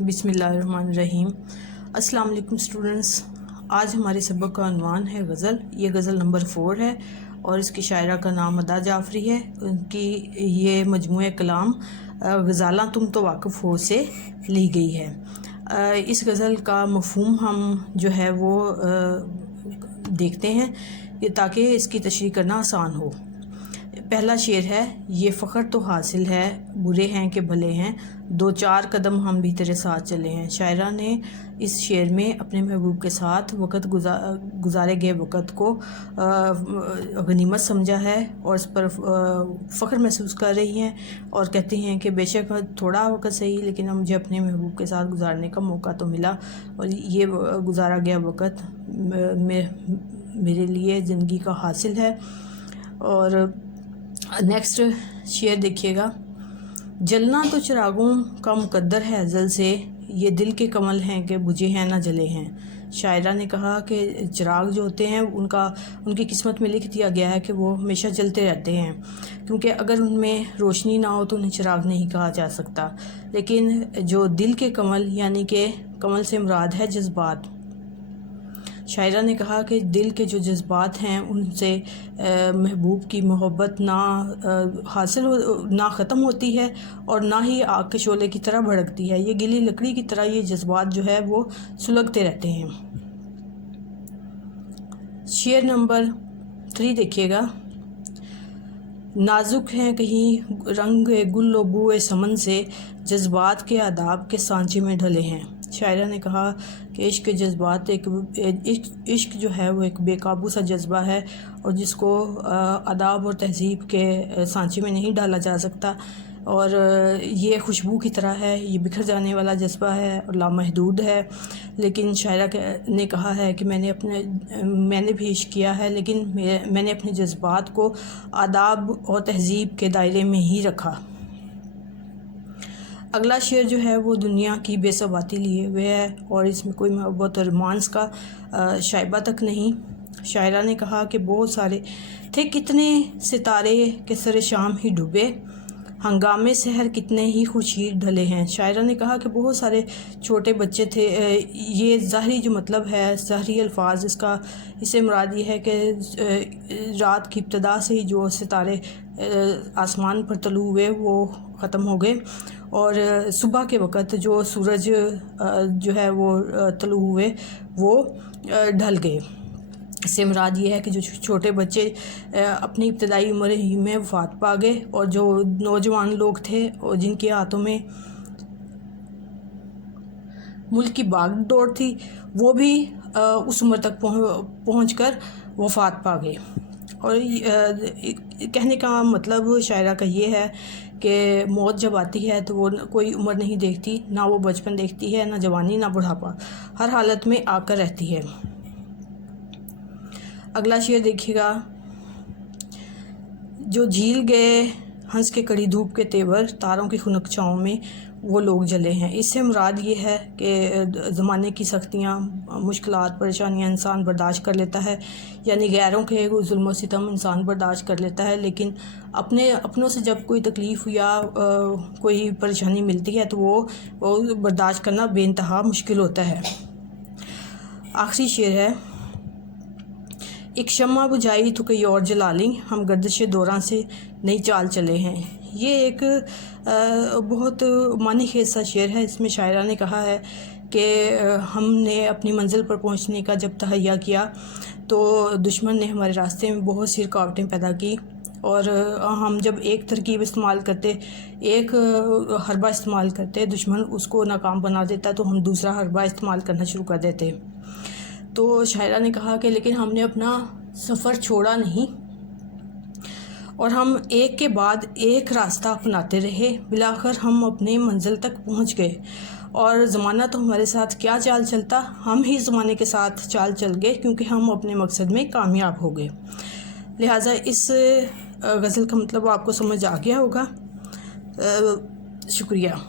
बिस्मिल्लाहिर्रहमानिर्रहीम। अस्सलाम वालेकुम स्टूडेंट्स। आज हमारे सबक का उन्वान है गज़ल। ये गज़ल नंबर 4 है और इसकी शायरा का नाम अदा जाफ़री है। उनकी ये मजमूए कलाम ग़ज़ालां तुम तो वाक़िफ़ हो से ली गई है। इस गज़ल का मफ़हूम हम जो है वो देखते हैं ये ताकि इसकी तशरीह करना आसान हो। पहला शेर है, ये फ़ख्र तो हासिल है, बुरे हैं कि भले हैं, दो चार कदम हम भी तेरे साथ चले हैं। शायरा ने इस शेर में अपने महबूब के साथ गुजारे गए वक़्त को गनीमत समझा है और इस पर फ़ख्र महसूस कर रही हैं और कहती हैं कि बेशक थोड़ा वक़्त सही लेकिन मुझे अपने महबूब के साथ गुजारने का मौका तो मिला और ये गुजारा गया वक़्त मेरे लिए ज़िंदगी का हासिल है। और नेक्स्ट शेर देखिएगा, जलना तो चिरागों का मुकद्दर है अज़ल से, ये दिल के कमल हैं कि बुझे हैं ना जले हैं। शायरा ने कहा कि चिराग जो होते हैं उनकी किस्मत में लिख दिया गया है कि वो हमेशा जलते रहते हैं, क्योंकि अगर उनमें रोशनी ना हो तो उन्हें चिराग नहीं कहा जा सकता। लेकिन जो दिल के कमल यानी कि कमल से मुराद है जज्बात। शायरा ने कहा कि दिल के जो जज्बात हैं उनसे महबूब की मोहब्बत ना ख़त्म होती है और ना ही आग के शोले की तरह भड़कती है। ये गीली लकड़ी की तरह ये जज्बात जो है वो सुलगते रहते हैं। शेर नंबर 3 देखिएगा, नाजुक हैं कहीं रंग गुल व बूए समन से, जज्बात के आदाब के सांचे में ढले हैं। शायरा ने कहा कि इश्क के जज्बात इश्क जो है वो एक बेकाबू सा जज्बा है और जिसको आदाब और तहज़ीब के सांचे में नहीं डाला जा सकता और ये खुशबू की तरह है, ये बिखर जाने वाला जज्बा है और लामहदूद है। लेकिन शायरा ने कहा है कि मैंने भी इश्क किया है लेकिन मैंने अपने जज्बात को आदाब और तहज़ीब के दायरे में ही रखा। अगला शेर जो है वो दुनिया की बेसबाती लिए हुए है और इसमें कोई मोहब्बत और रोमांस का शाइबा तक नहीं। शायरा ने कहा कि बहुत सारे थे कितने सितारे के सरे शाम ही डूबे, हंगामे सहर कितने ही खुर्शीद ढले हैं। शायरा ने कहा कि बहुत सारे छोटे बच्चे थे। ये ज़ाहरी जो मतलब है, ज़ाहरी अल्फाज इससे मुराद ये है कि रात की इब्तदा से ही जो सितारे आसमान पर तलू हुए वो ख़त्म हो गए और सुबह के वक़्त जो सूरज जो है वो तलू हुए वो ढल गए। इससे मुराद ये है कि जो छोटे बच्चे अपनी इब्तदाई उम्र ही में वफ़ात पा गए और जो नौजवान लोग थे और जिनके हाथों में मुल्क की भाग दौड़ थी वो भी उस उम्र तक पहुँच कर वफ़ात पा गए। और कहने का मतलब शायरा का ये है कि मौत जब आती है तो वो कोई उम्र नहीं देखती, ना वो बचपन देखती है, ना जवानी, ना बुढ़ापा, हर हालत में आकर रहती है। अगला शेर देखिएगा, जो झील गए हंस के कड़ी धूप के तेवर, तारों की खुनक छाँव में वो लोग जले हैं। इससे मुराद ये है कि ज़माने की सख्तियाँ, मुश्किलात, परेशानियाँ इंसान बर्दाश्त कर लेता है, यानी गैरों के जुल्म सितम इंसान बर्दाश्त कर लेता है, लेकिन अपनों से जब कोई तकलीफ़ या कोई परेशानी मिलती है तो वो बर्दाश्त करना बेइंतहा मुश्किल होता है। आखिरी शेर है, एक शम्मा बुझाई तो कई और जला ली, हम गर्दिश दौरां से नई चाल चले हैं। ये एक बहुत मानी खेज सा शेर है। इसमें शायरा ने कहा है कि हमने अपनी मंजिल पर पहुंचने का जब तहैया किया तो दुश्मन ने हमारे रास्ते में बहुत सी रुकावटें पैदा की और हम जब एक तरकीब इस्तेमाल करते, एक हरबा इस्तेमाल करते, दुश्मन उसको नाकाम बना देता तो हम दूसरा हरबा इस्तेमाल करना शुरू कर देते। तो शायरा ने कहा कि लेकिन हमने अपना सफ़र छोड़ा नहीं और हम एक के बाद एक रास्ता अपनाते रहे, बिलाखिर हम अपने मंजिल तक पहुंच गए और ज़माना तो हमारे साथ क्या चाल चलता, हम ही ज़माने के साथ चाल चल गए क्योंकि हम अपने मकसद में कामयाब हो गए। लिहाजा इस गज़ल का मतलब आपको समझ आ गया होगा। शुक्रिया।